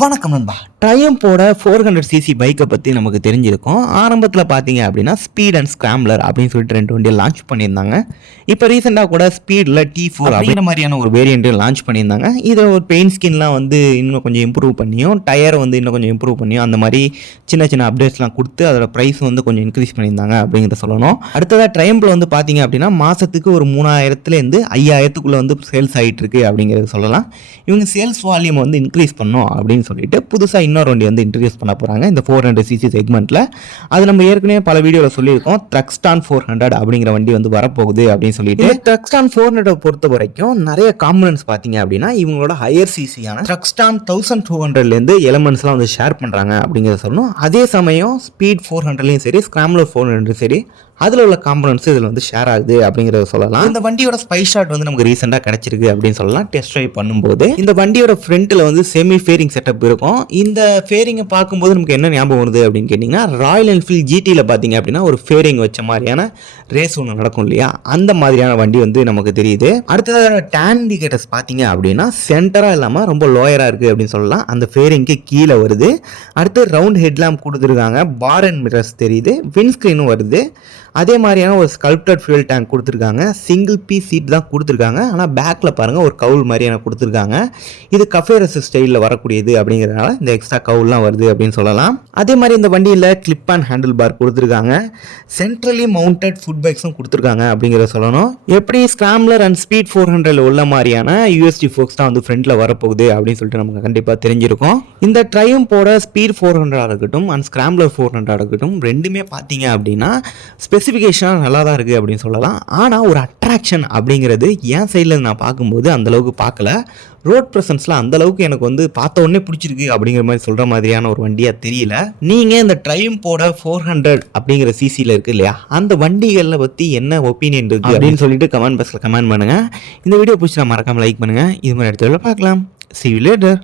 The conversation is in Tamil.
வணக்கம் நண்பா. ட்ரையம்போட 400cc பைக்கை பற்றி நமக்கு தெரிஞ்சிருக்கும். ஆரம்பத்தில் பார்த்தீங்க அப்படின்னா ஸ்பீட் அண்ட் ஸ்கிராம்ப்ளர் அப்படின்னு சொல்லிட்டு 2 வண்டியை லான்ச் பண்ணியிருந்தாங்க. இப்போ ரீசெண்டாக கூட ஸ்பீடில் T4 அப்படிங்கிற மாதிரியான ஒரு வேரியண்ட்டையும் லான்ச் பண்ணியிருந்தாங்க. இதை ஒரு பெயிண்ட் ஸ்கின்லாம் வந்து இன்னும் கொஞ்சம் இம்ப்ரூவ் பண்ணியும், டயரை வந்து இன்னும் கொஞ்சம் இம்ப்ரூவ் பண்ணியும், அந்த மாதிரி சின்ன சின்ன அப்டேட்ஸ்லாம் கொடுத்து அதோட ப்ரைஸ் வந்து கொஞ்சம் இன்க்ரீஸ் பண்ணியிருந்தாங்க அப்படிங்கிறத சொல்லணும். அடுத்ததாக ட்ரையம்பில் வந்து பார்த்தீங்க அப்படின்னா மாதத்துக்கு ஒரு 3000லேருந்து 5000க்குள்ளே வந்து சேல்ஸ் ஆகிட்டு இருக்கு அப்படிங்கிறத சொல்லலாம். இவங்க சேல்ஸ் வால்யூம் வந்து இன்க்ரீஸ் பண்ணோம் அப்படின்னு சொல்லிட்டு புதுசாக இன்னொரு வண்டி வந்து இன்ட்ரடியூஸ் பண்ண போகிறாங்க இந்த 400cc செக்மெண்ட்டில். அது நம்ம ஏற்கனவே பல வீடியோவில் சொல்லியிருக்கோம். த்ரக்ஸ்டான் 400 அப்படிங்கிற வண்டி வந்து வரப்போகுது அப்படின்னு சொல்லிட்டு. த்ரக்ஸ்டான் 400 பொறுத்த வரைக்கும் நிறைய காம்பனன்ட்ஸ் பார்த்தீங்க அப்படின்னா இவங்களோட ஹையர் சிசியான த்ரக்ஸ்டான் 1200லேருந்து எலமெண்ட்ஸ்லாம் வந்து ஷேர் பண்ணுறாங்க அப்படிங்கிறத சொல்லணும். அதே சமயம் ஸ்பீட் 400லையும் சரி, ஸ்கிராம்ப்ளர் 400 சரி, அதில் உள்ள காம்பனன்ட்ஸ் இதில் வந்து ஷேர் ஆகுது அப்படிங்கிறத சொல்லலாம். இந்த வண்டியோட ஸ்பை ஷாட் வந்து நமக்கு ரீசெண்டாக கிடைச்சிருக்கு அப்படின்னு சொல்லலாம். டெஸ்ட் ட்ரைவ் பண்ணும்போது இந்த வண்டியோட ஃப்ரண்ட்டில் வந்து செமி ஃபேரிங் செட்டப் இருக்கும். இந்த ஃபேரிங்கை பார்க்கும்போது நமக்கு என்ன ஞாபகம் வருது அப்படின்னு கேட்டிங்கன்னா, ராயல் என்ஃபீல்ட் ஜிடியில் பார்த்தீங்க அப்படின்னா ஒரு ஃபேரிங் வச்ச மாதிரியான ரேஸ் ஒன்று நடக்கும் இல்லையா, அந்த மாதிரியான வண்டி வந்து நமக்கு தெரியுது. அடுத்தது டேன் இண்டிகேட்டர்ஸ் பார்த்தீங்க அப்படின்னா சென்டராக இல்லாமல் ரொம்ப லோயராக இருக்குது அப்படின்னு சொல்லலாம். அந்த ஃபேரிங்க்கு கீழே வருது. அடுத்து ரவுண்ட் ஹெட்லாம்ப் கொடுத்துருக்காங்க. பார் அண்ட் மிரர்ஸ் தெரியுது. விண்ட்ஸ்க்ரீனும் வருது. அதே மாதிரியான ஒரு ஸ்கல்ப்டட் ஃபியூல் டேங்க் கொடுத்துருக்காங்க. சிங்கிள் பீஸ் சீட் தான் கொடுத்துருக்காங்க. ஆனால் பேக்கில் பாருங்கள் ஒரு கவுல் மாதிரியான கொடுத்துருக்காங்க. இது கஃபே ரெஸ் ஸ்டைலில் வரக்கூடியது அப்படிங்கிறதுனால இந்த எக்ஸ்ட்ரா கவுல்லாம் வருது அப்படின்னு சொல்லலாம். அதே மாதிரி இந்த வண்டியில் கிளிப் அண்ட் ஹேண்டில் பார் கொடுத்துருக்காங்க. சென்ட்ரலி மவுண்டட் ஃபுட் பைக்ஸும் கொடுத்துருக்காங்க அப்படிங்கிறத சொல்லணும். எப்படி ஸ்கிராம்ப்ளர் அண்ட் ஸ்பீட் 400 உள்ள மாதிரியான யூஎஸ்டி ஃபோக்ஸ் தான் வந்து ஃப்ரண்ட்டில் வரப்போகுது அப்படின்னு சொல்லிட்டு நமக்கு கண்டிப்பாக தெரிஞ்சிருக்கும். இந்த ட்ரையம்போட ஸ்பீட் 400 இருக்கட்டும் அண்ட் ஸ்கிராம்ப்ளர் 400 இருக்கட்டும், ரெண்டுமே பார்த்தீங்க அப்படின்னா ஸ்பெசிஃபிகேஷனாக நல்லா தான் இருக்குது அப்படின்னு சொல்லலாம். ஆனால் ஒரு அட்ராக்ஷன் அப்படிங்கிறது என் சைடில் நான் பார்க்கும்போது அந்தளவுக்கு பார்க்கல. ரோட் ப்ரெசன்ஸில் அந்தளவுக்கு எனக்கு வந்து பார்த்த உடனே பிடிச்சிருக்கு அப்படிங்கிற மாதிரி சொல்கிற மாதிரியான ஒரு வண்டியாக தெரியல. நீங்கள் இந்த ட்ரையம்போட 400 அப்படிங்கிற சிசியில் இருக்குது இல்லையா, அந்த வண்டிகளில் பற்றி என்ன ஒப்பீனியன் இருக்குது அப்படின்னு சொல்லிட்டு கமெண்ட் பாக்ஸில் கமெண்ட் பண்ணுங்கள். இந்த வீடியோ பிடிச்சி நான் மறக்காமல் லைக் பண்ணுங்கள். இது மாதிரி இடத்துல பார்க்கலாம். See you later.